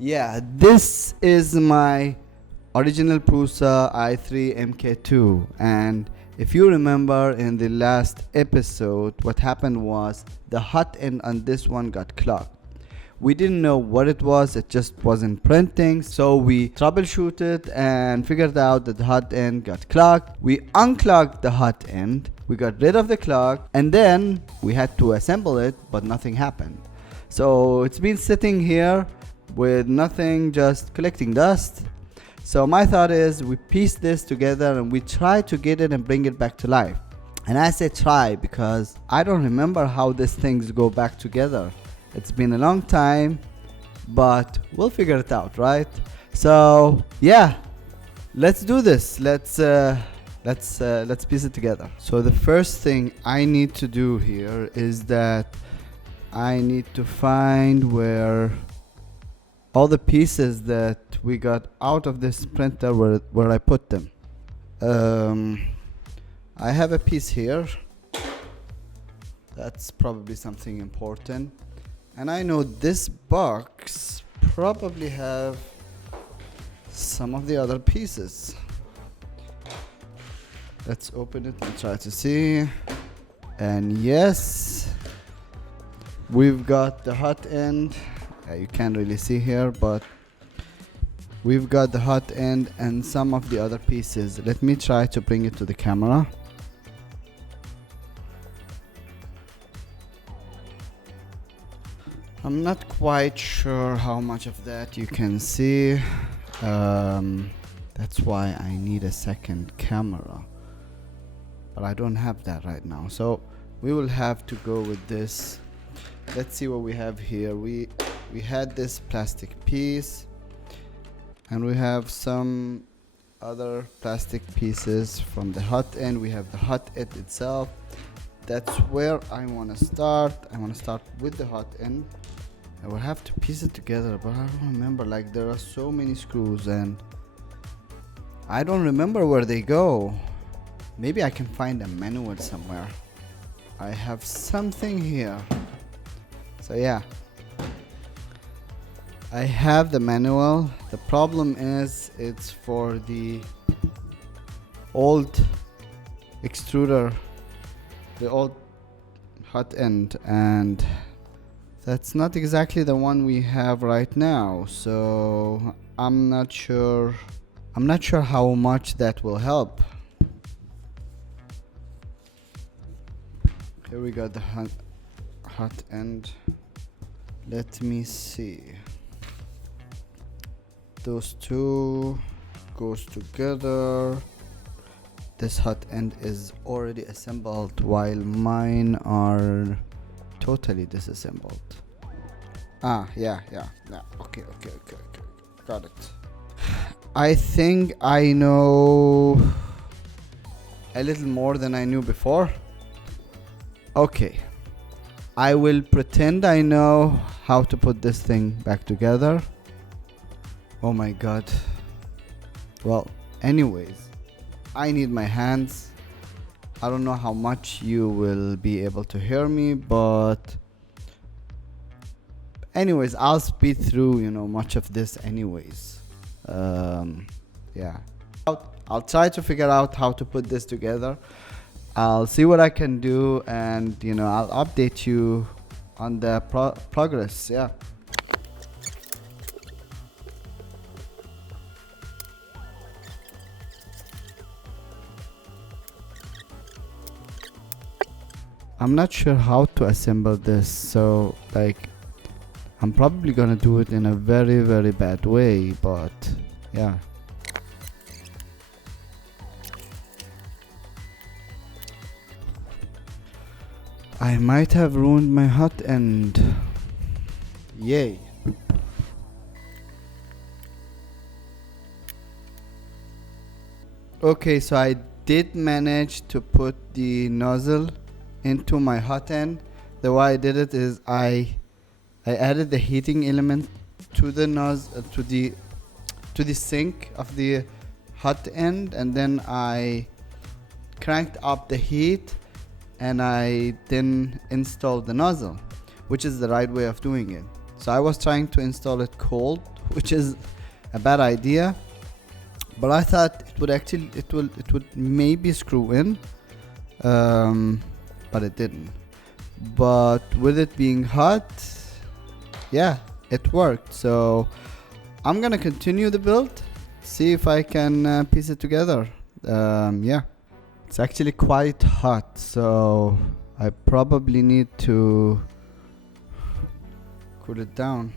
Yeah, this is my original Prusa i3 MK2, and if you remember in the last episode, what happened was the hot end on this one got clogged. We didn't know what it was, it just wasn't printing, so we troubleshooted and figured out that the hot end got clogged. We unclogged the hot end, we got rid of the clog, and then we had to assemble it, but nothing happened. So it's been sitting here with nothing, just collecting dust. So my thought is we piece this together and we try to get it and bring it back to life. And I say try because I don't remember how these things go back together. It's been a long time, but we'll figure it out, right? So yeah, let's do this. Let's piece it together. So the first thing I need to do here is that I need to find where all the pieces that we got out of this printer where I put them. I have a piece here. That's probably something important. And I know this box probably have some of the other pieces. Let's open it and try to see. And yes, we've got the hot end. You can't really see here, but we've got the hot end and some of the other pieces. Let me try to bring it to the camera. I'm not quite sure how much of that you can see. That's why I need a second camera, but I don't have that right now, so we will have to go with this. Let's see what we have here. We had this plastic piece, and we have some other plastic pieces from the hot end. We have the hot end itself. That's where I want to start. I want to start with the hot end. I will have to piece it together, but I don't remember. Like, there are so many screws and I don't remember where they go. Maybe I can find a manual somewhere. I have something here. So yeah, I have the manual. The problem is it's for the old extruder, the old hot end, and that's not exactly the one we have right now. So I'm not sure how much that will help. Here we got the hot end. Let me see. Those two goes together. This hot end is already assembled while mine are totally disassembled. Yeah. Okay. Got it. I think I know a little more than I knew before. Okay. I will pretend I know how to put this thing back together. Oh my god. Well, anyways, I need my hands. I don't know how much you will be able to hear me, but anyways, I'll speed through, much of this anyways. Yeah. I'll try to figure out how to put this together. I'll see what I can do, and I'll update you on the progress. Yeah. I'm not sure how to assemble this, so I'm probably gonna do it in a very, very bad way, but yeah. I might have ruined my hot end. Yay. Okay, so I did manage to put the nozzle into my hot end. The way I did it is I added the heating element to the nozzle, to the sink of the hot end, and then I cranked up the heat, and I then installed the nozzle, which is the right way of doing it. So I was trying to install it cold, which is a bad idea, but I thought it would maybe screw in, but it didn't. But with it being hot, yeah, it worked. So I'm gonna continue the build, see if I can piece it together. Yeah, it's actually quite hot, so I probably need to cool it down.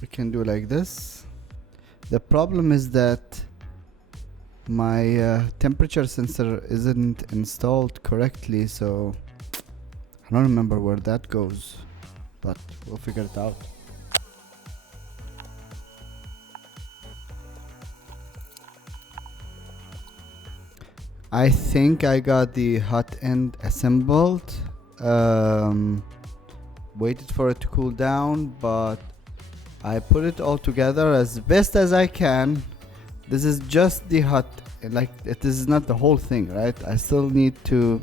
We can do like this. The problem is that my temperature sensor isn't installed correctly, so I don't remember where that goes, but we'll figure it out. I think I got the hot end assembled. Waited for it to cool down, but I put it all together as best as I can. This is just the hot, like this is not the whole thing, right? I still need to,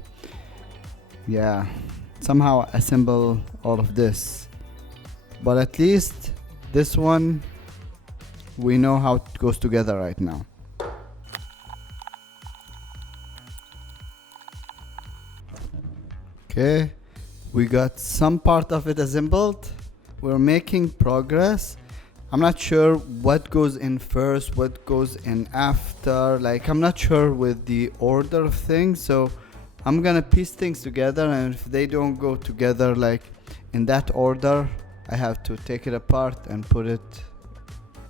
yeah, somehow assemble all of this. But at least this one, we know how it goes together right now. Okay, we got some part of it assembled. We're making progress. I'm not sure what goes in first, what goes in after. Like, I'm not sure with the order of things, so I'm gonna piece things together, and if they don't go together like in that order, I have to take it apart and put it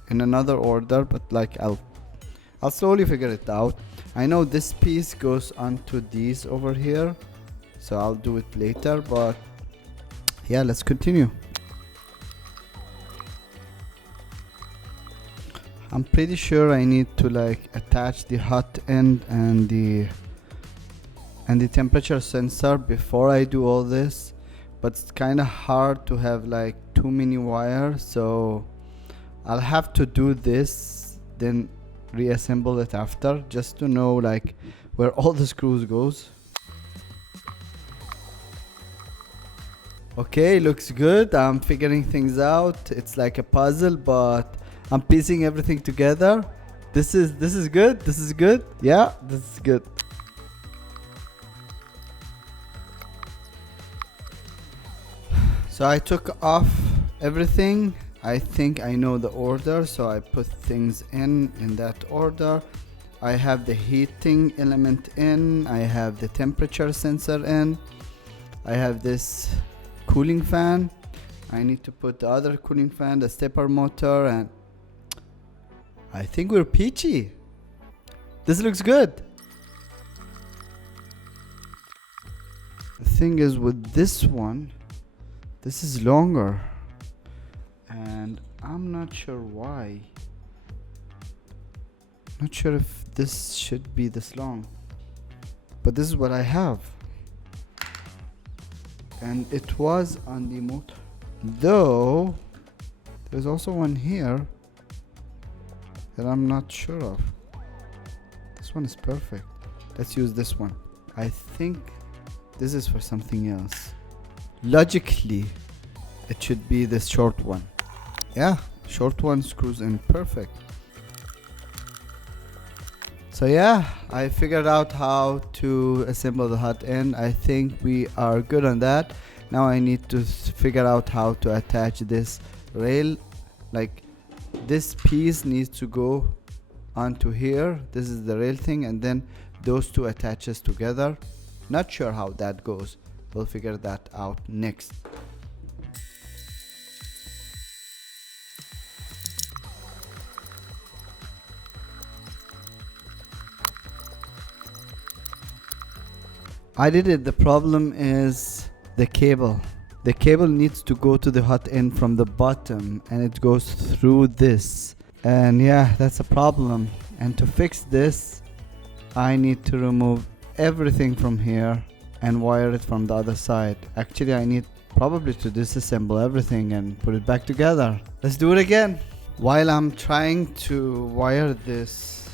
in another order. But like I'll slowly figure it out. I know this piece goes onto these over here, so I'll do it later, but yeah, let's continue. I'm pretty sure I need to like attach the hot end and the temperature sensor before I do all this, but it's kind of hard to have like too many wires, so I'll have to do this, then reassemble it after, just to know like where all the screws goes. Okay, looks good. I'm figuring things out. It's like a puzzle, but I'm piecing everything together. This is good. This is good. Yeah, this is good. So I took off everything. I think I know the order, so I put things in that order. I have the heating element in. I have the temperature sensor in. I have this cooling fan. I need to put the other cooling fan, the stepper motor, and I think we're peachy. This looks good. The thing is with this one, this is longer, and I'm not sure why. Not sure if this should be this long, but this is what I have, and it was on the motor. Though there's also one here that I'm not sure of. This one is perfect. Let's use this one. I think this is for something else. Logically, it should be this short one. Yeah, short one screws in perfect. So yeah, I figured out how to assemble the hot end. I think we are good on that. Now I need to figure out how to attach this rail. Like, this piece needs to go onto here. This is the rail thing, and then those two attaches together. Not sure how that goes. We'll figure that out next. I did it. The problem is the cable. The cable needs to go to the hot end from the bottom, and it goes through this. And yeah, that's a problem. And to fix this, I need to remove everything from here and wire it from the other side. Actually, I need probably to disassemble everything and put it back together. Let's do it again. While I'm trying to wire this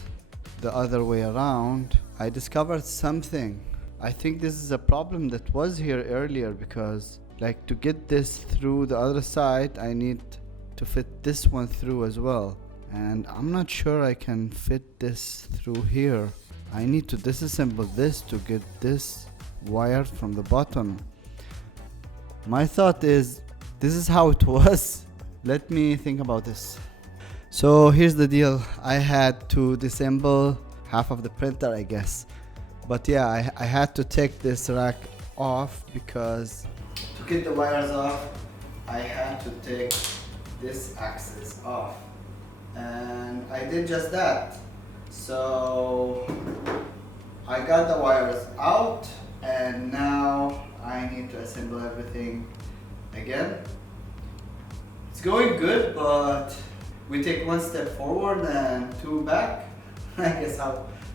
the other way around, I discovered something. I think this is a problem that was here earlier, because like to get this through the other side I need to fit this one through as well, and I'm not sure I can fit this through here. I need to disassemble this to get this wire from the bottom. My thought is this is how it was. Let me think about this. So here's the deal. I had to disassemble half of the printer, I guess. But yeah, I had to take this rack off, because to get the wires off, I had to take this axis off. And I did just that. So I got the wires out, and now I need to assemble everything again. It's going good, but we take one step forward and two back. I guess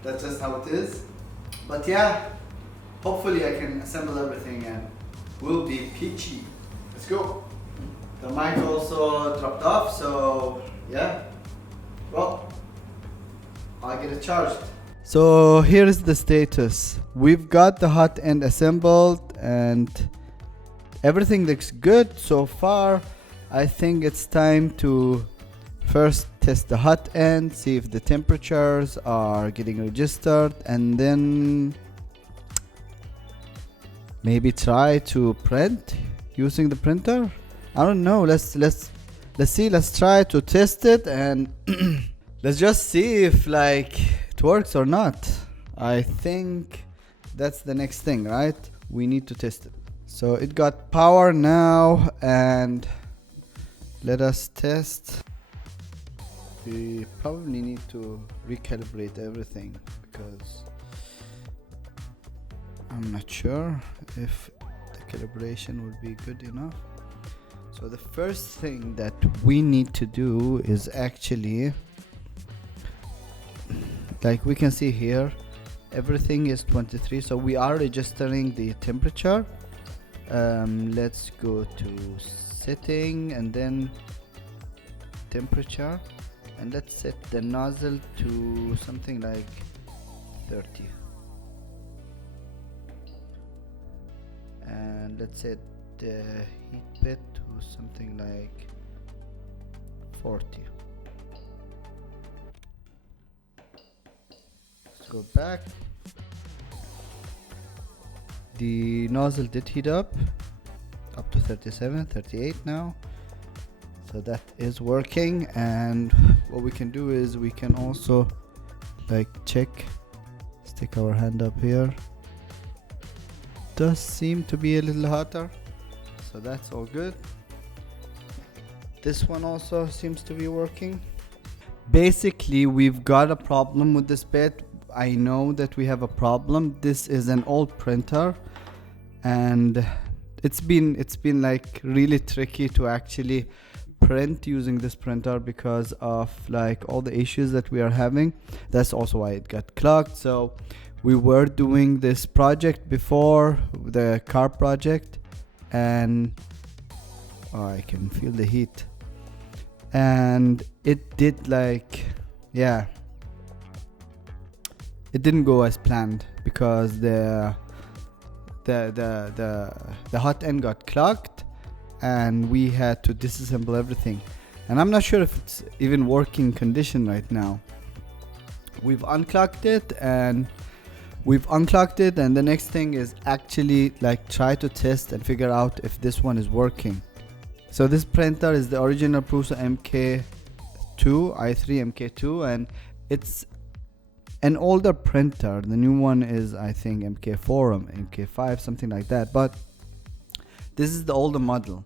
that's just how it is. But yeah, hopefully I can assemble everything and we'll be peachy. Let's go. The mic also dropped off, so yeah. Well, I'll get it charged. So here's the status. We've got the hot end assembled and everything looks good so far. I think it's time to first test the hot end, see if the temperatures are getting registered, and then maybe try to print using the printer. I don't know. Let's see. Let's try to test it, and let's just see if like it works or not. I think that's the next thing, right? We need to test it. So it got power now, and let us test. We probably need to recalibrate everything, because I'm not sure if the calibration will be good enough. So the first thing that we need to do is actually, like we can see here, everything is 23, so we are registering the temperature. Let's go to setting and then temperature, and let's set the nozzle to something like 30, and let's set the heat bit to something like 40. Let's go back. The nozzle did heat up to 37, 38 now. So that is working, and what we can do is we can also like check, stick our hand up here. Does seem to be a little hotter, so that's all good. This one also seems to be working. Basically, we've got a problem with this bit. I know that we have a problem. This is an old printer, and it's been like really tricky to actually print using this printer because of like all the issues that we are having. That's also why it got clogged. So we were doing this project before, the car project, and I can feel the heat, and it did like, yeah, it didn't go as planned, because the hot end got clogged and we had to disassemble everything, and I'm not sure if it's even working condition right now. We've unclogged it and the next thing is actually like try to test and figure out if this one is working. So this printer is the original Prusa MK2 i3 MK2, and it's an older printer. The new one is I think MK4 or MK5, something like that, but this is the older model.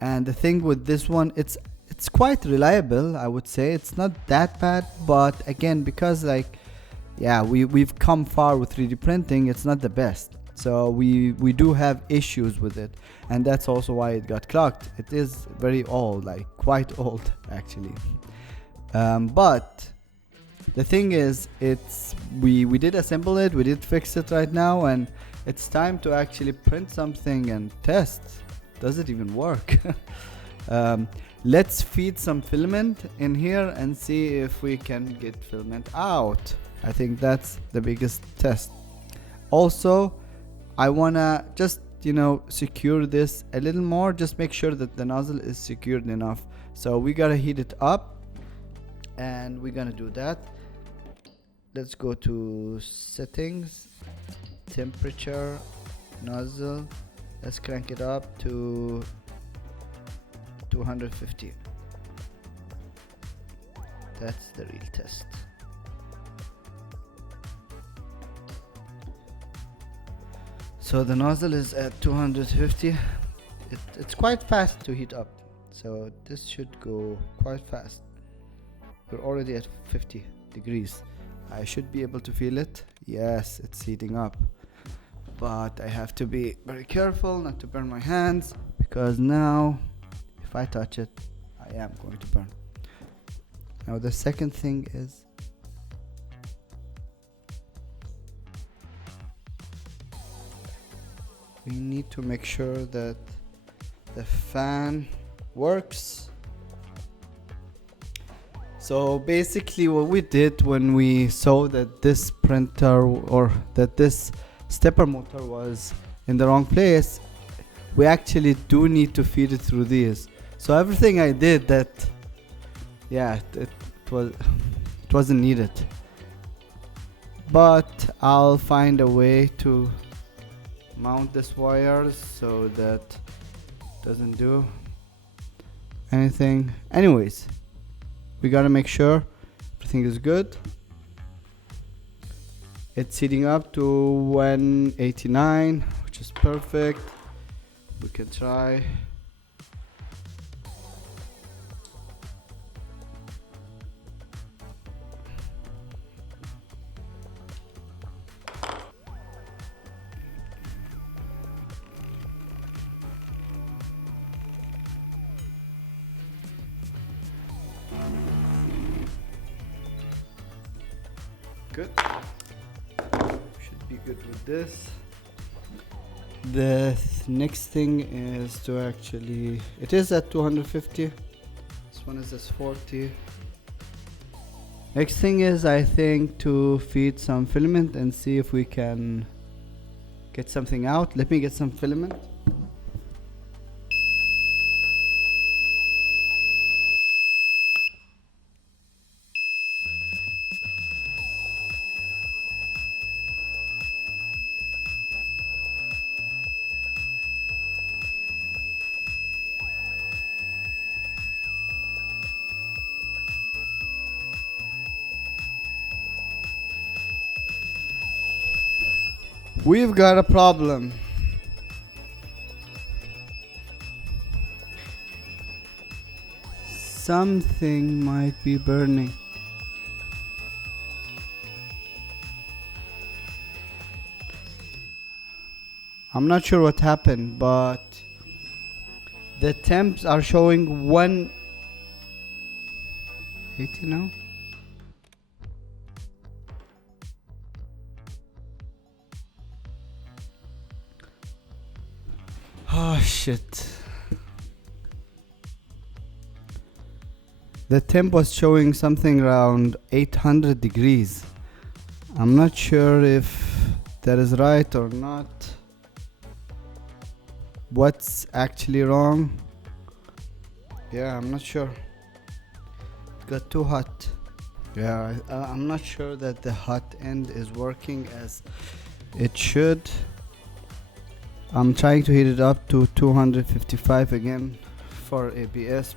And the thing with this one, it's quite reliable, I would say. It's not that bad, but again, because like, yeah, we've come far with 3D printing, it's not the best. So we do have issues with it, and that's also why it got clogged. It is very old, like quite old actually. But the thing is, we did assemble it, we did fix it right now, and it's time to actually print something and test. Does it even work? Let's feed some filament in here and see if we can get filament out. I think that's the biggest test. Also, I wanna just secure this a little more. Just make sure that the nozzle is secured enough. So we gotta heat it up, and we're gonna do that. Let's go to settings, temperature, nozzle. Let's crank it up to 250. That's the real test. So the nozzle is at 250. It's quite fast to heat up, so this should go quite fast. We're already at 50 degrees. I should be able to feel it. Yes, it's heating up, but I have to be very careful not to burn my hands, because now if I touch it, I am going to burn. Now the second thing is we need to make sure that the fan works. So basically what we did when we saw that this printer or that this stepper motor was in the wrong place, we actually do need to feed it through these. So everything I did that, yeah, it wasn't needed, but I'll find a way to mount this wires so that it doesn't do anything. Anyways, we gotta make sure everything is good. It's heating up to 189, which is perfect. We can try. Good. Should be good with this. The next thing is to actually, it is at 250. This one is at 40. Next thing is, I think, to feed some filament and see if we can get something out. Let me get some filament. We've got a problem. Something might be burning. I'm not sure what happened, but the temps are showing 180 now. Oh shit. The temp was showing something around 800 degrees. I'm not sure if that is right or not. What's actually wrong? Yeah, I'm not sure. It got too hot. Yeah, I'm not sure that the hot end is working as it should. I'm trying to heat it up to 255 again for ABS,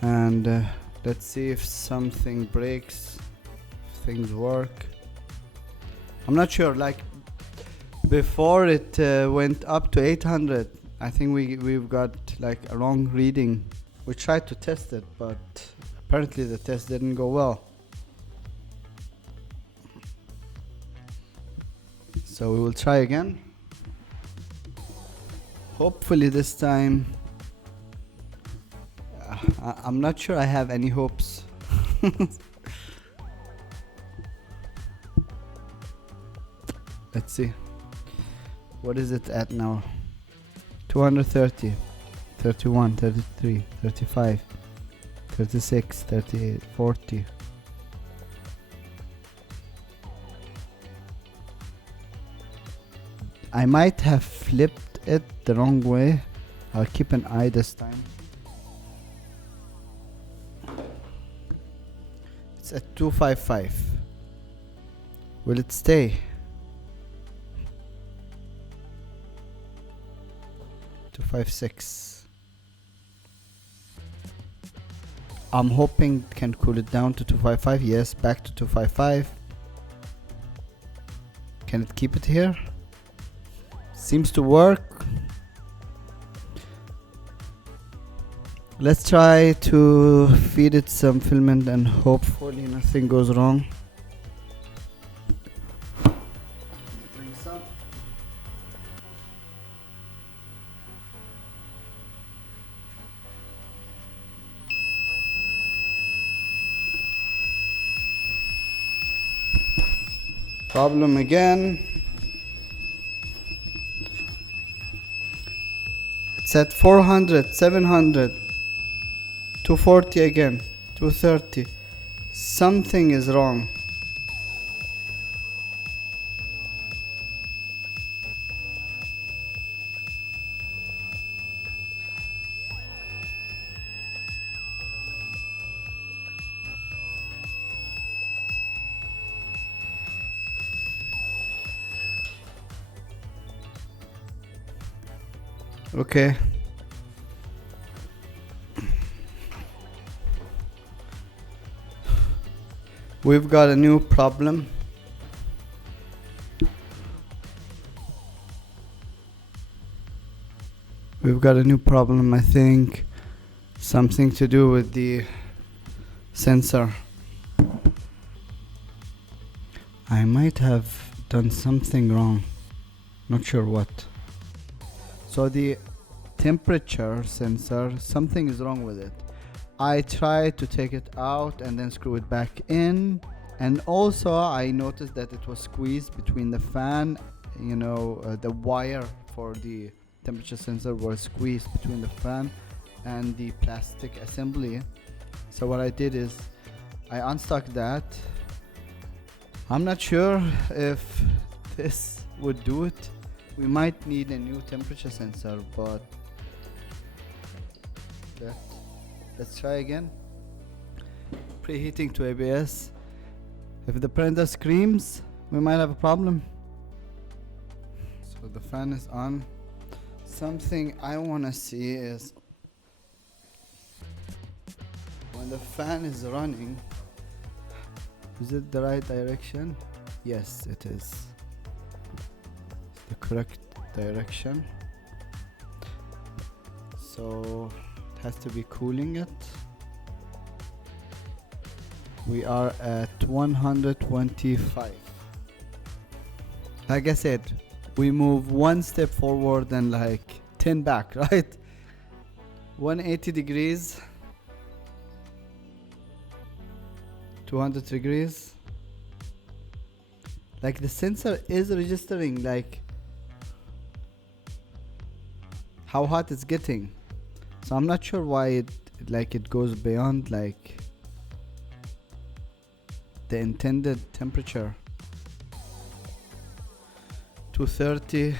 and let's see if something breaks, if things work. I'm not sure, like before it went up to 800. I think we've got like a wrong reading. We tried to test it, but apparently the test didn't go well. So we will try again. Hopefully this time. I'm not sure I have any hopes. Let's see. What is it at now? 230, 31, 33, 35, 36, 38, 40. I might have flipped it the wrong way. I'll keep an eye this time. It's at 255. Will it stay? 256. I'm hoping it can cool it down to 255. Yes, back to 255. Can it keep it here? Seems to work. Let's try to feed it some filament and hopefully nothing goes wrong. Bring some. Problem again. It's at 400, 700, 240 again, 230. Something is wrong. Okay. We've got a new problem. I think something to do with the sensor. I might have done something wrong. Not sure what. So the temperature sensor, something is wrong with it. I tried to take it out and then screw it back in, and also I noticed that it was squeezed between the fan, the wire for the temperature sensor was squeezed between the fan and the plastic assembly. So what I did is I unstuck that. I'm not sure if this would do it. We might need a new temperature sensor, but let's try again. Preheating to ABS. If the printer screams, we might have a problem. So the fan is on. Something I want to see is when the fan is running, is it the right direction? Yes, it is. The correct direction. So it has to be cooling it. We are at 125. Like I said, we move one step forward and like 10 back, right? 180 degrees, 200 degrees. Like the sensor is registering like how hot it's getting. So I'm not sure why it goes beyond like the intended temperature. 230,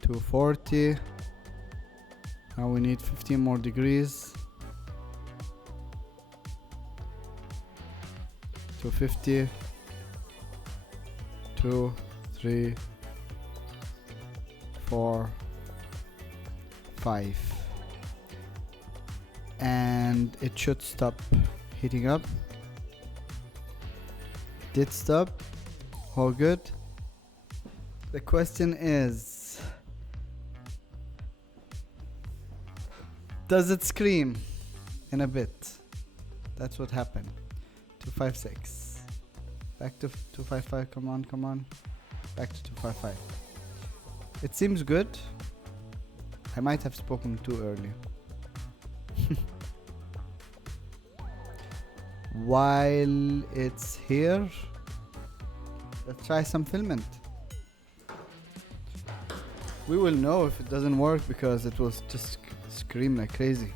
240. Now we need 15 more degrees. 250, 2, 3, 4, 5, and it should stop heating up. Did stop. All good. The question is, does it scream in a bit? That's what happened. 256. Back to 255. Come on. Back to 255. It seems good. I might have spoken too early. While it's here, let's try some filament. We will know if it doesn't work because it will just scream like crazy.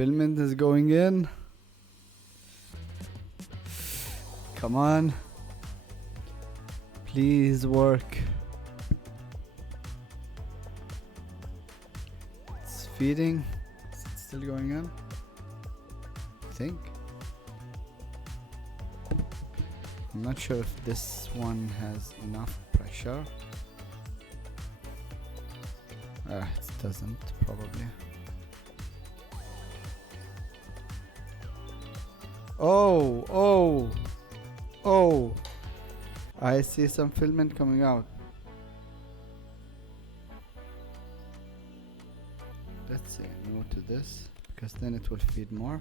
Filament is going in. Come on. Please work. It's feeding. Is it still going on? I think. I'm not sure if this one has enough pressure. It doesn't, probably. Oh, I see some filament coming out. Let's say no to this, because then it will feed more.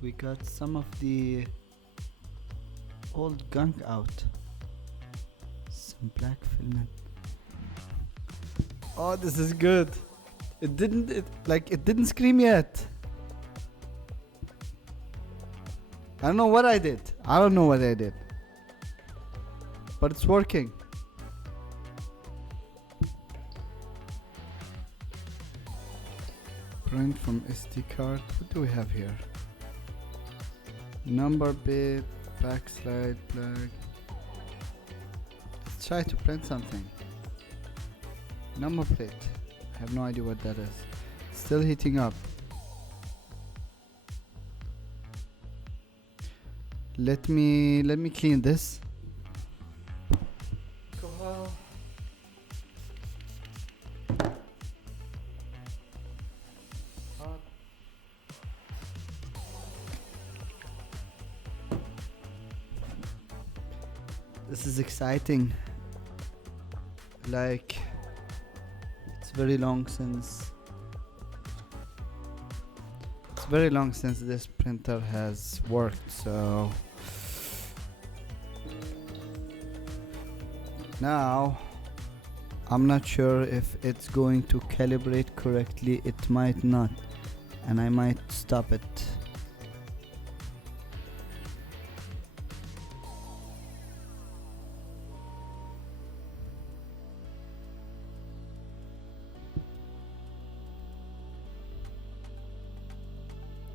We got some of the old gunk out. Some black filament. Oh, this is good. It didn't scream yet. I don't know what I did. But it's working. Print from SD card. What do we have here? Number bit, backslide, plug. Let's try to print something. Number plate. I have no idea what that is. Still heating up. Let me clean this. This is exciting. Like, it's very long since this printer has worked, so now I'm not sure if it's going to calibrate correctly. It might not, and I might stop it.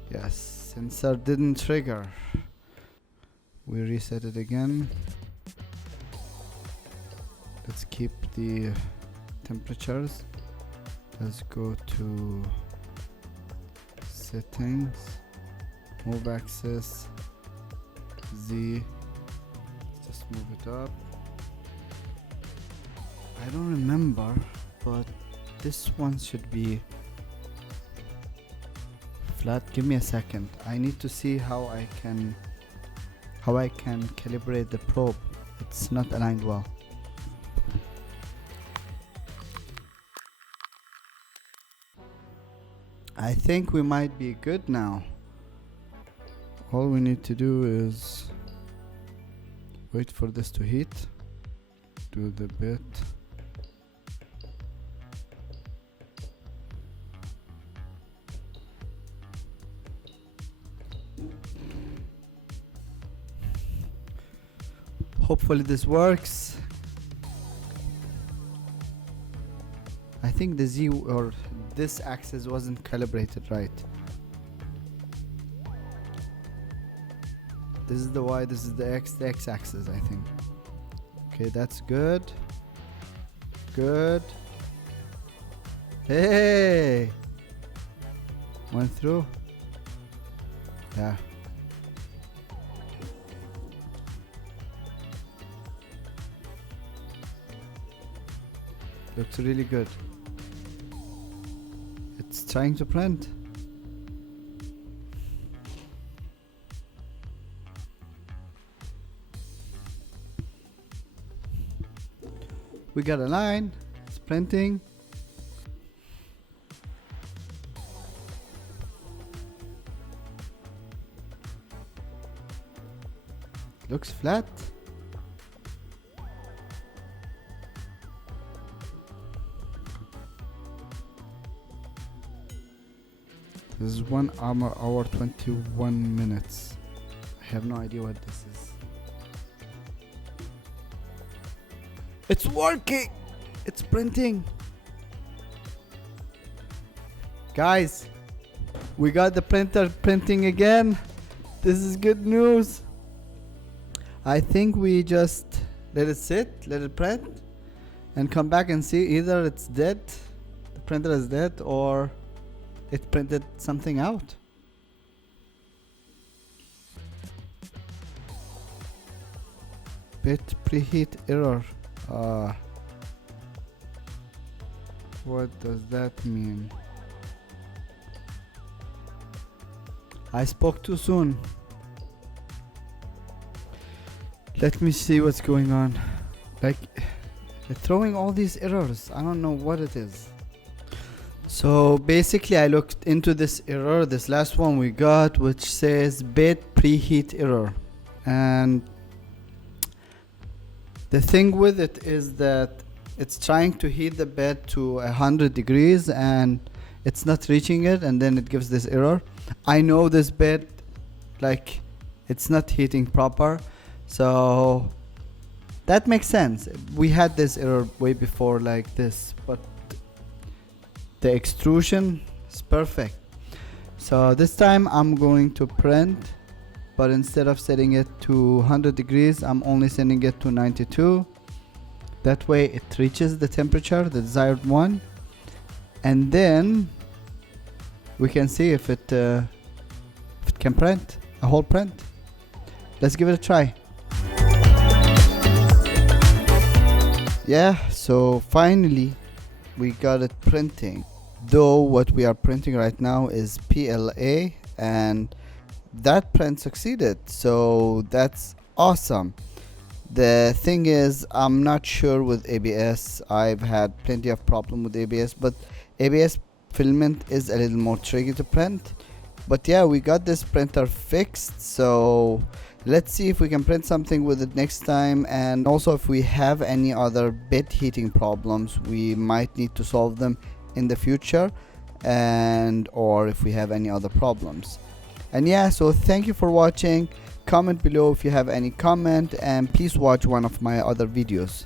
Yes, sensor didn't trigger. We reset it again. Let's keep the temperatures. Let's go to settings, move axis, Z. Just move it up. I don't remember, but this one should be flat. Give me a second. I need to see how I can calibrate the probe. It's not aligned well. I think we might be good now. All we need to do is wait for this to heat. Do the bit. Hopefully this works. I think the Z or this axis wasn't calibrated right. This is the Y, this is the X axis, I think. Okay, that's good. Good. Hey! Went through? Yeah. Looks really good. It's trying to print. We got a line. It's printing. Looks flat. This is 1 hour 21 minutes. I have no idea what this is. It's working! It's printing. Guys, we got the printer printing again. This is good news. I think we just let it sit, let it print, and come back and see either it's dead, the printer is dead, or it printed something out. Bit preheat error. What does that mean? I spoke too soon. Let me see what's going on. Like, they're throwing all these errors. I don't know what it is. So basically I looked into this error, this last one we got, which says bit preheat error. And the thing with it is that it's trying to heat the bed to 100 degrees and it's not reaching it, and then it gives this error. I know this bed, like, it's not heating proper, so that makes sense. We had this error way before like this, but the extrusion is perfect. So this time I'm going to print, but instead of setting it to 100 degrees, I'm only setting it to 92. That way it reaches the temperature, the desired one, and then we can see if it can print a whole print. Let's give it a try. Yeah, so finally we got it printing. Though what we are printing right now is PLA, and that print succeeded, so that's awesome. The thing is, I'm not sure with ABS. I've had plenty of problem with ABS, but ABS filament is a little more tricky to print. But yeah, we got this printer fixed, so let's see if we can print something with it next time. And also, if we have any other bit heating problems, we might need to solve them in the future, and or if we have any other problems. And yeah, so thank you for watching. Comment below if you have any comment, and please watch one of my other videos.